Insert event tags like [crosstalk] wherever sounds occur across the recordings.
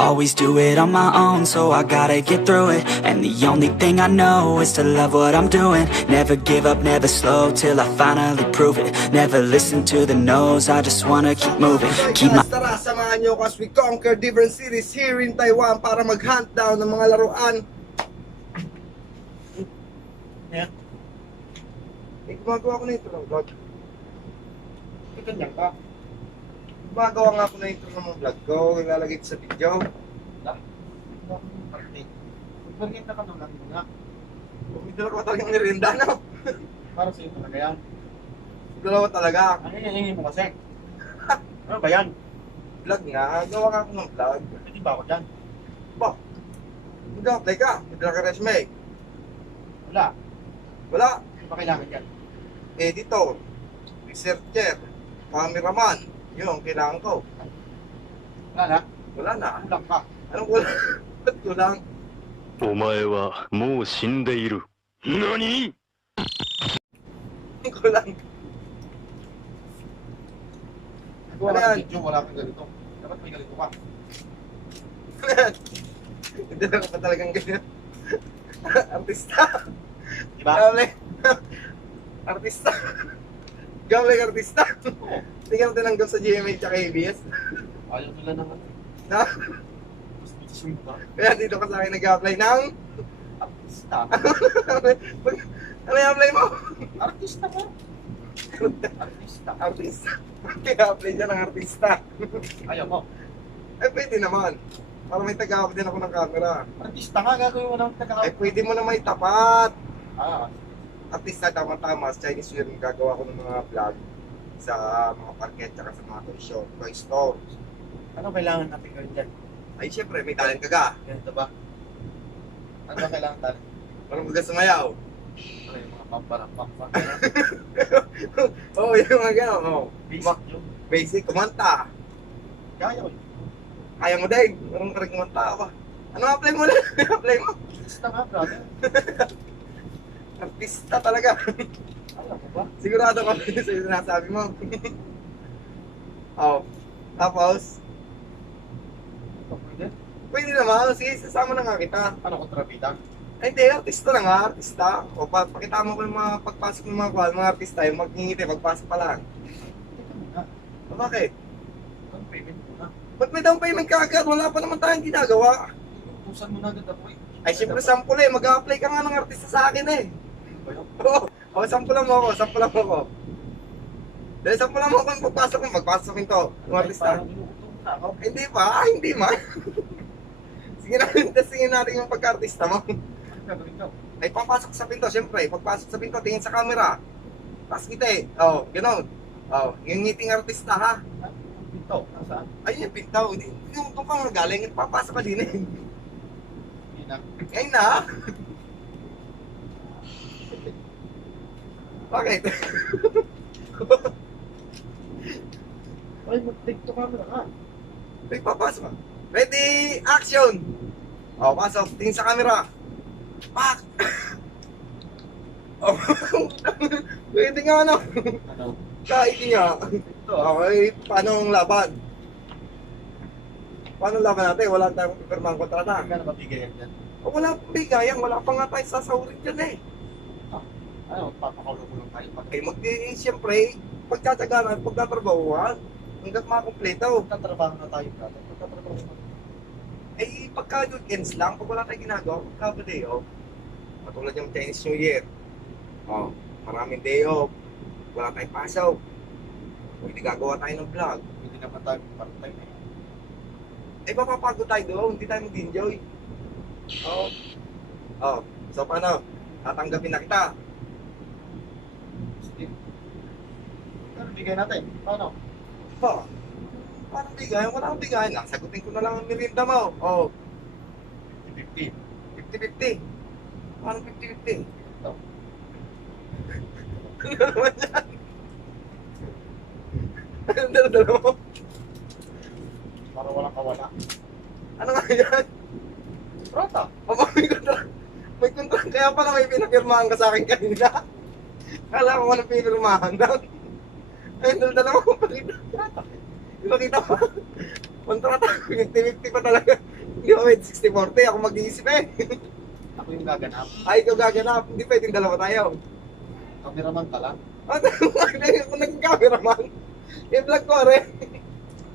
Always do it on my own, so I gotta get through it. And the only thing I know is to love what I'm doing. Never give up, never slow till I finally prove it. Never listen to the no's, I just wanna keep moving. Keep my tara, samahan nyo ako as we conquer different cities here in Taiwan para mag-hunt down ng mga laruan. Yan. Eh, gumagawa ko na ito ng vlog. Ganyan ka. Gumagawa nga ako na ito ng mga vlog ko. Ilalagay ito sa video. Parte. Magbargit na ka nung lang muna. May ko talagang nirinda, no? Para sa'yo talaga yan. Dalawa talaga. Ano yung hingin mo kasi? Ano ba yan? Vlog nga. Gawa nga ako ng vlog. Pwede ba ako dyan? Ba? Mag-apply ka. May dala ka resume. Wala. Wala. Ano ba kailangan yan? Editor. Researcher. Cameraman. Yun, ang kailangan ko. Wala na. Wala na. Kulang ka. Anong kulang? [laughs] Ba't kulang? お前はもう死んでいる。何 Anong kulang? Wala Ano kang yan? video, wala kang ganito. Dapat may ganito ka. Hindi na ka pa talagang ganyan. [laughs] Artista. Diba? [laughs] Gable. Artista. Gable artista. Hindi ka na tinanggap sa GMA tsaka ABS. Ayaw nila naman. Na? Kaya dito ka sa akin nag-apply ng... Artista. ano yung apply mo? Artista ka. Artista. Artista. Kaya-apply dyan ng artista. Ayaw mo. Eh, pwede naman. Para may taga din ako ng camera. Artista nga, gagawin mo ng taga Eh, pwede mo na may tapat. Ah, Artista, tama-tama. Sa Chinese Year, gagawa ko ng mga vlog sa mga parket tsaka sa mga toy shop, toy store. ano kailangan natin gawin dyan? Ay, syempre, may talent ka ka. Ganito ba? Ano ba kailangan tayo? Parang baga sumayaw. Ano yung mga pamparampak [laughs] Oo, oh, yung mga gano'n. Oh. Basic yun. Basic, kumanta. Kaya yun. Kaya mo din. Parang ka rin kumanta ka. Ano apply mo na? [laughs] apply mo? Artista nga, brother. [laughs] Artista talaga. Alam mo ba? Sigurado ka sa sinasabi mo. oh. Tapos, pwede. pwede naman. Sige, sasama na nga kita. Ano, kontrabida? Ay, hindi. Artista na nga. Artista. O, pa pakita mo ko yung mga pagpasok ng mga kwan, mga artista. Yung magngingiti, pagpasok pa lang. O, bakit? Ang payment muna. Ba't may down payment ka agad? Wala pa naman tayong ginagawa. Inutusan mo na agad ako eh. Ay, siyempre, sample eh. Mag-apply ka nga ng artista sa akin eh. Ano ba yun? Oo. O, sampulan mo ako. Sampulan mo ako. Dahil sampulan mo ako yung pagpasok mo. Magpasok ito. Yung Ay, artista. Parang inuutong na ako. Hindi pa. Ah, hindi ma. [laughs] Sige na, [laughs] testingin natin yung pagka-artista mo. [laughs] Ay, papasok sa pinto, siyempre. Pagpasok sa pinto, tingin sa camera. Tapos kita eh. Oh, gano'n. Oh, yung ngiting artista ha. Ay, pinto. Nasaan? Ayun yung pinto. Yung doon ka galing, papasok ka din eh. Hindi na. Ngayon na. Bakit? [laughs] Ay, mag-take to camera ka. Ay, papasok ka. Ready, action! Oh, pasok. Tingin sa camera. Pak! [laughs] oh, [laughs] pwede nga ano. Ano? Kahit nga. Ito. Okay, paano ang laban? Paano ang laban natin? Wala tayong pipirmang kontrata. Magkano mabigayan dyan? O, wala pang bigayan, wala pa nga tayo sasahurin dyan eh. Ano, lang tayo. Eh, mag eh, siyempre, pagtatagaan, pagtatrabahuan, hanggat makakompleto. tatrabaho na tayo, brother. Pagtatrabaho na. Eh, pagka weekends lang, pag wala tayong ginagawa, pagka day off, katulad yung Chinese New Year, oh, maraming day off, wala tayong pasok, hindi gagawa tayo ng vlog, Hindi naman tayo part-time eh. eh, mapapagod tayo doon, hindi tayo mag-enjoy. Oh, oh, so paano? Tatanggapin na kita. Sige. Ano bigay natin? Paano? Pa, paano bigayan? Wala akong bigayan lang. Sagutin ko na lang ang merienda mo. Oh, 50-50. 50-50. Paano 50-50? Ito. [laughs] Ano naman yan? Anong dala-dala mo? Para walang kawala. Ano nga yan? Prata! O ba, may kontra? May kontra. Kaya pala may pinapirmahan ka sa akin kanina. Kala ko walang pinapirmahan lang. Dala-dala mo. Kontrata. 50-50 pa talaga. Wait, 60-40, ako mag-iisip eh. [laughs] Ako yung gaganap. Ay, ikaw gaganap. Hindi pwedeng dalawa tayo. Cameraman ka lang. Ano, ako naging cameraman. I-vlog ko rin.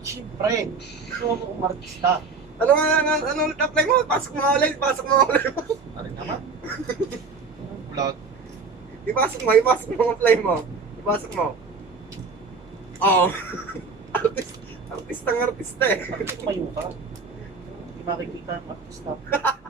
Siyempre, gusto mo kong artista. Ano nga, ano, ano, apply mo? Pasok mo nga ulit, pasok mo nga ulit. Ano naman? [laughs] Vlog. Ipasok mo, ipasok mo ang apply mo. Ipasok mo. Oo. Oh. [laughs] Artist, artistang artista eh. Tumayo ka? Hindi makikita ang artista. [laughs]